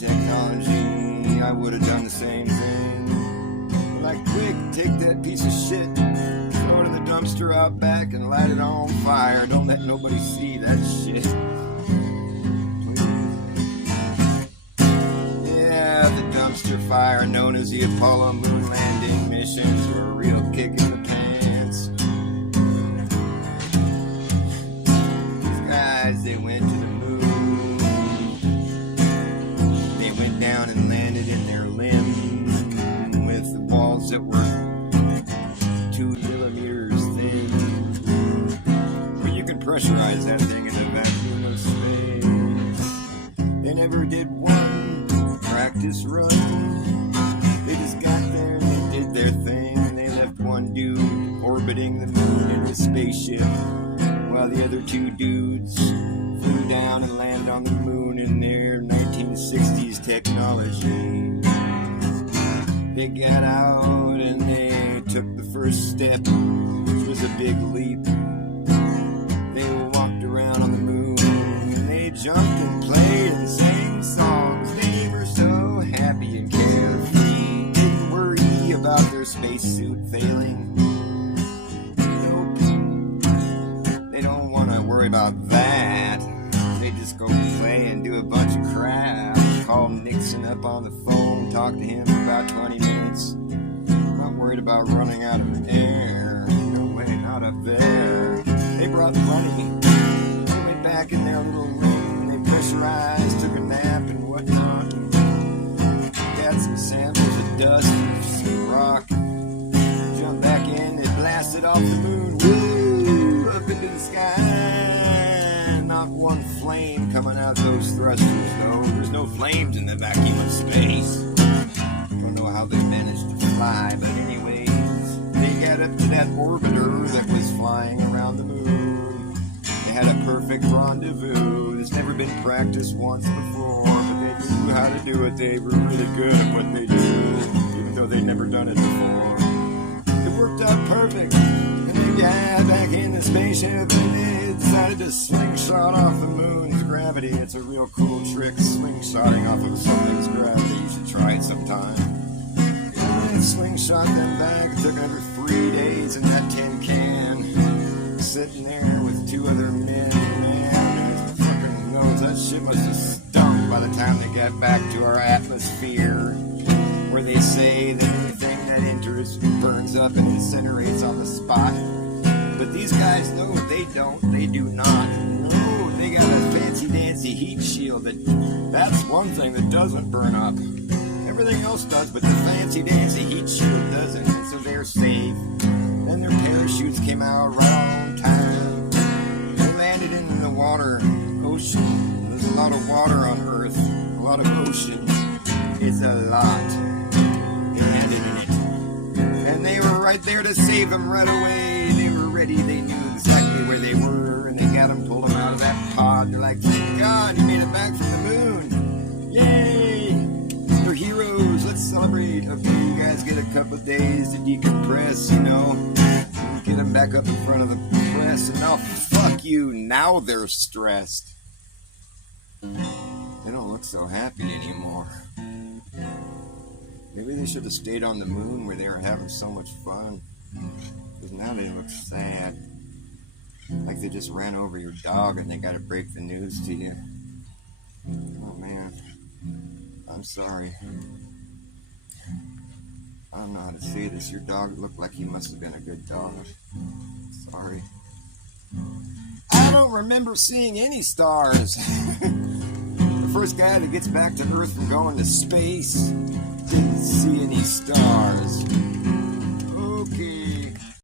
technology, I would have done the same thing. Like, quick, take that piece of shit, throw it in the dumpster out back and light it on fire. Don't let nobody see that shit. Yeah, the dumpster fire known as the Apollo moon landing missions were a real kick in the pants. These guys, they went to the moon. They went down and landed in their limb with the walls that were 2 millimeters thin. But you can pressurize that thing in a vacuum of space. They never did one practice run. They just got there and they did their thing, and they left one dude orbiting the moon in his spaceship while the other 2 dudes flew down and landed on the moon in their 1960s technology. They got out and they took the first step, which was a big leap. They walked around on the moon and they jumped and played and sang songs. They were so happy and carefree, didn't worry about their spacesuit failing. Nope, they don't want to worry about that. They just go play and do a bunch of crap. Call Nixon up on the phone, talk to him for about 20 minutes. Not worried about running out of air. No way, not up there. They brought plenty. They went back in their little room. They pressurized, took a nap and whatnot. And got some samples of dust and some rock. Jumped back in. They blasted off the moon. Woo! Up into the sky. Not one flame coming out those thrusters, though. There's no flames in the vacuum of space. Don't know how they managed to fly, but anyways, they got up to that orbiter that was flying around the moon. They had a perfect rendezvous. It's never been practiced once before, but they knew how to do it. They were really good at what they do, even though they'd never done it before. It worked out perfect, and they got back in the spaceship, and they decided to slingshot off the moon's gravity. It's a real cool trick, slingshotting off of something's gravity. You should try it sometime. And slingshot them back. It took another 3 days in that tin can, sitting there with 2 other men. Man, who fucking knows, that shit must have stunk by the time they got back to our atmosphere, where they say that anything that enters burns up and incinerates on the spot. But these guys know they don't. They do not. No, they got a fancy-dancy heat shield. That's one thing that doesn't burn up. Everything else does, but the fancy-dancy heat shield doesn't, and so they're safe. Then their parachutes came out right on time. They landed in the water, ocean. There's a lot of water on Earth, a lot of ocean. It's a lot. They landed in it. And they were right there to save them right away. They were ready. They knew exactly where they were, and they got them, pulled them out of that pod. They're like, thank God, you made it back from the moon. Yay! You're heroes. Let's celebrate. Okay, you guys get a couple of days to decompress, you know. Get them back up in front of the press, and now, fuck you. Now they're stressed. They don't look so happy anymore. Maybe they should have stayed on the moon where they were having so much fun. Because now they look sad. Like they just ran over your dog and they got to break the news to you. Oh man. I'm sorry. I don't know how to say this. Your dog looked like he must have been a good dog. Sorry. I don't remember seeing any stars. The first guy that gets back to Earth from going to space didn't see any stars.